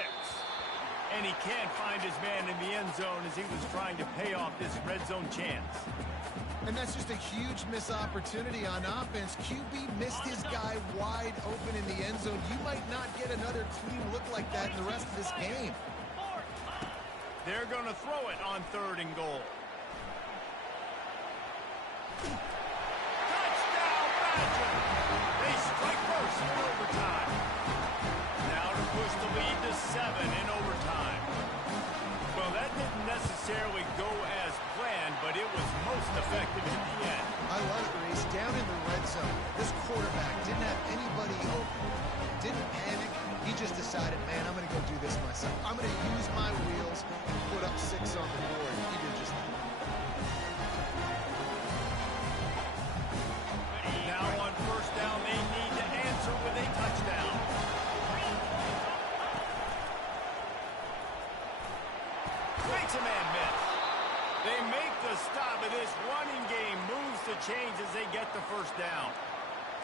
And he can't find his man in the end zone as he was trying to pay off this red zone chance. And that's just a huge missed opportunity on offense. QB missed his guy wide open in the end zone. You might not get another clean look like that in the rest of this game. They're going to throw it on 3rd and goal. Touchdown, Badger! They strike first in overtime. Now to push the lead to 7 in overtime. Well, that didn't necessarily go as planned, but it was most effective in the end. I love it, Reese. Down in the red zone, this quarterback didn't have anybody open. Didn't panic. He just decided, man, I'm going to go do this myself. I'm going to use my wheels and put up 6 on the board. He did just that. Now on 1st down, they need to answer with a touchdown. Makes a man miss. They make the stop of this running game. Moves to change as they get the 1st down.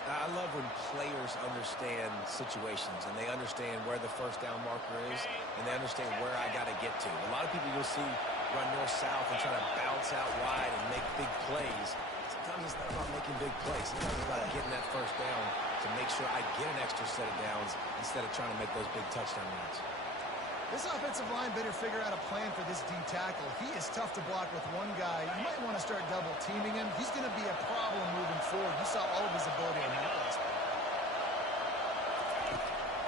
I love when players understand situations and they understand where the 1st down marker is and they understand where I got to get to. A lot of people you'll see run north-south and try to bounce out wide and make big plays. Sometimes it's not about making big plays. Sometimes it's about getting that 1st down to make sure I get an extra set of downs instead of trying to make those big touchdown runs. This offensive line better figure out a plan for this D tackle. He is tough to block with one guy. You might want to start double teaming him. He's going to be a problem moving forward. You saw all of his ability on that last play.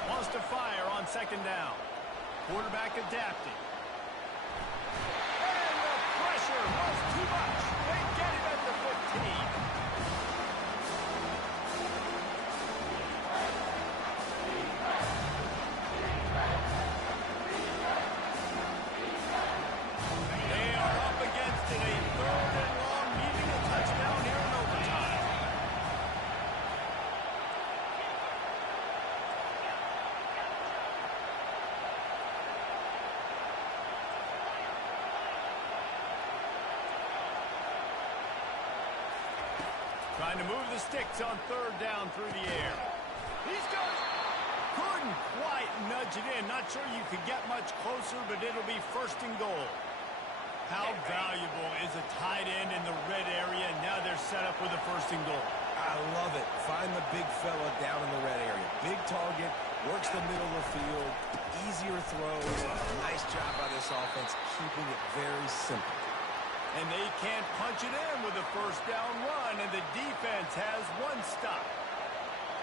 Wants to fire on 2nd down. Quarterback adapting. And the pressure was too much. They get him at the 15. Trying to move the sticks on 3rd down through the air. He's got it. Couldn't quite nudge it in. Not sure you could get much closer, but it'll be 1st and goal. How valuable is a tight end in the red area? Now they're set up with a 1st and goal. I love it. Find the big fella down in the red area. Big target, works the middle of the field, easier throws. Nice job by this offense, keeping it very simple. And they can't punch it in with a 1st down run, and the defense has 1 stop.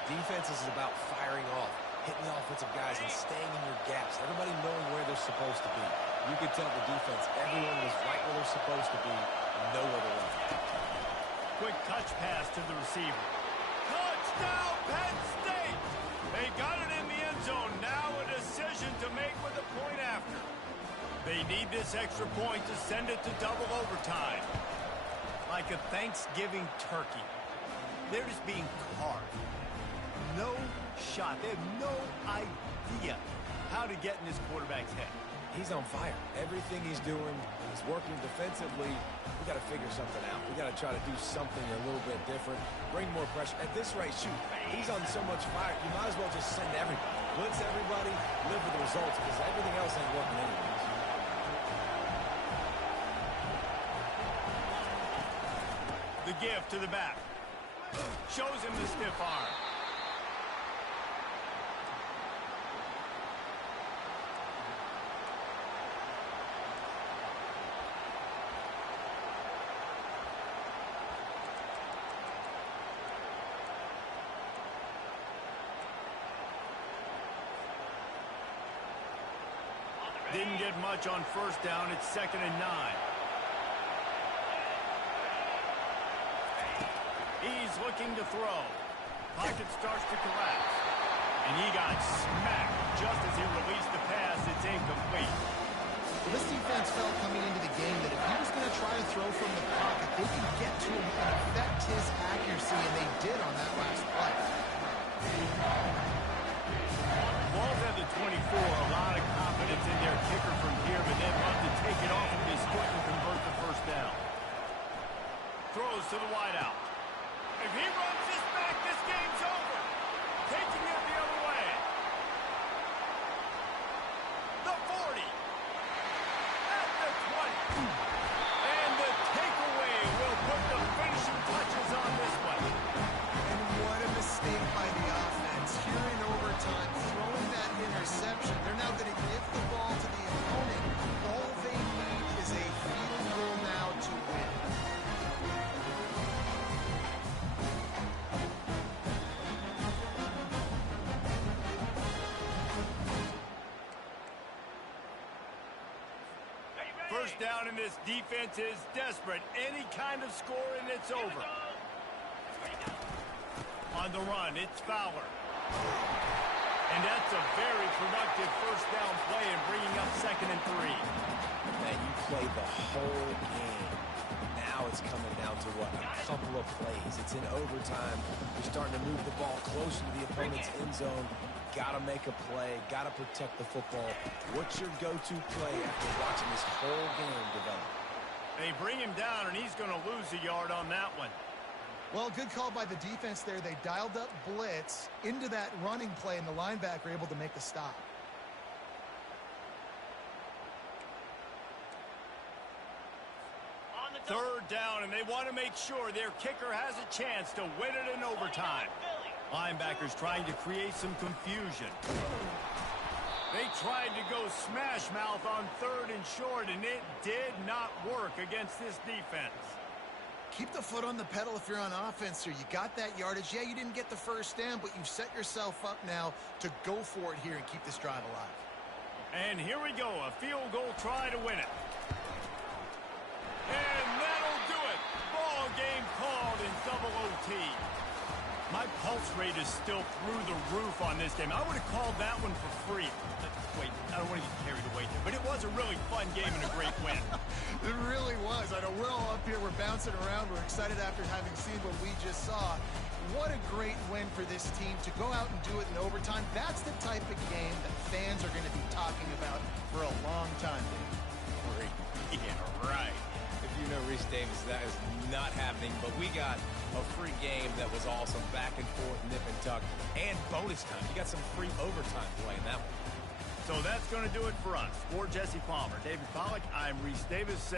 Defense is about firing off. hitting the offensive guys and staying in your gaps. Everybody knowing where they're supposed to be. You could tell the defense, everyone was right where they're supposed to be, no other way. Quick touch pass to the receiver. Touchdown, Penn State! They got it in the end zone. Now a decision to make with a point after. They need this extra point to send it to double overtime. Like a Thanksgiving turkey. They're just being carved. No shot. They have no idea how to get in this quarterback's head. He's on fire. Everything he's doing is working defensively. We got to figure something out. We got to try to do something a little bit different. Bring more pressure. At this rate, shoot, he's on so much fire. You might as well just send everybody. Blitz everybody, live with the results, because everything else ain't working anyways. The give to the back. Shows him the stiff arm. Didn't get much on first down. It's 2nd and 9. He's looking to throw. Pocket starts to collapse. And he got smacked just as he released the pass. It's incomplete. Well, this defense felt coming into the game that if he was going to try to throw from the pocket, they could get to him and affect his accuracy, and they did on that last play. Ball's at the 24. A lot of confidence in their kicker from here, but they'd love to take it off of his foot and convert the first down. Throws to the wideout. If he runs this back, this game's over. Taking it the other way. The 40. At the 20. And the takeaway will put the finishing touches on this one. And what a mistake by the offense. Here in overtime, throwing that interception. They're now going to give the ball to the opponent. All they need is a field goal now to win. First down, and this defense is desperate. Any kind of score, and it's over. On the run, it's Fowler. And that's a very productive first down play and bringing up 2nd and 3. Man, you played the whole game. Now it's coming down to what? A couple of plays. It's in overtime. You're starting to move the ball closer to the opponent's end zone. Got to make a play. Got to protect the football. What's your go-to play after watching this whole game develop? They bring him down, and he's going to lose a yard on that one. Well, good call by the defense there. They dialed up blitz into that running play, and the linebacker able to make the stop. Third down, and they want to make sure their kicker has a chance to win it in overtime. Linebackers trying to create some confusion. They tried to go smash mouth on 3rd and short, and it did not work against this defense. Keep the foot on the pedal if you're on offense here. You got that yardage. Yeah, you didn't get the first down, but you've set yourself up now to go for it here and keep this drive alive. And here we go, a field goal try to win it. And that'll do it. Ball game called in double OT. My pulse rate is still through the roof on this game. I would have called that one for free. Wait, I don't want to get carried away here, but it was a really fun game and a great win. It really was. I know we're all up here. We're bouncing around. We're excited after having seen what we just saw. What a great win for this team to go out and do it in overtime. That's the type of game that fans are going to be talking about for a long time. Yeah, right. If you know Reese Davis, that is not happening, but we got a free game that was awesome. Back and forth, nip and tuck, and bonus time. You got some free overtime play in that one. So that's going to do it for us. For Jesse Palmer, David Pollack, I'm Reese Davis.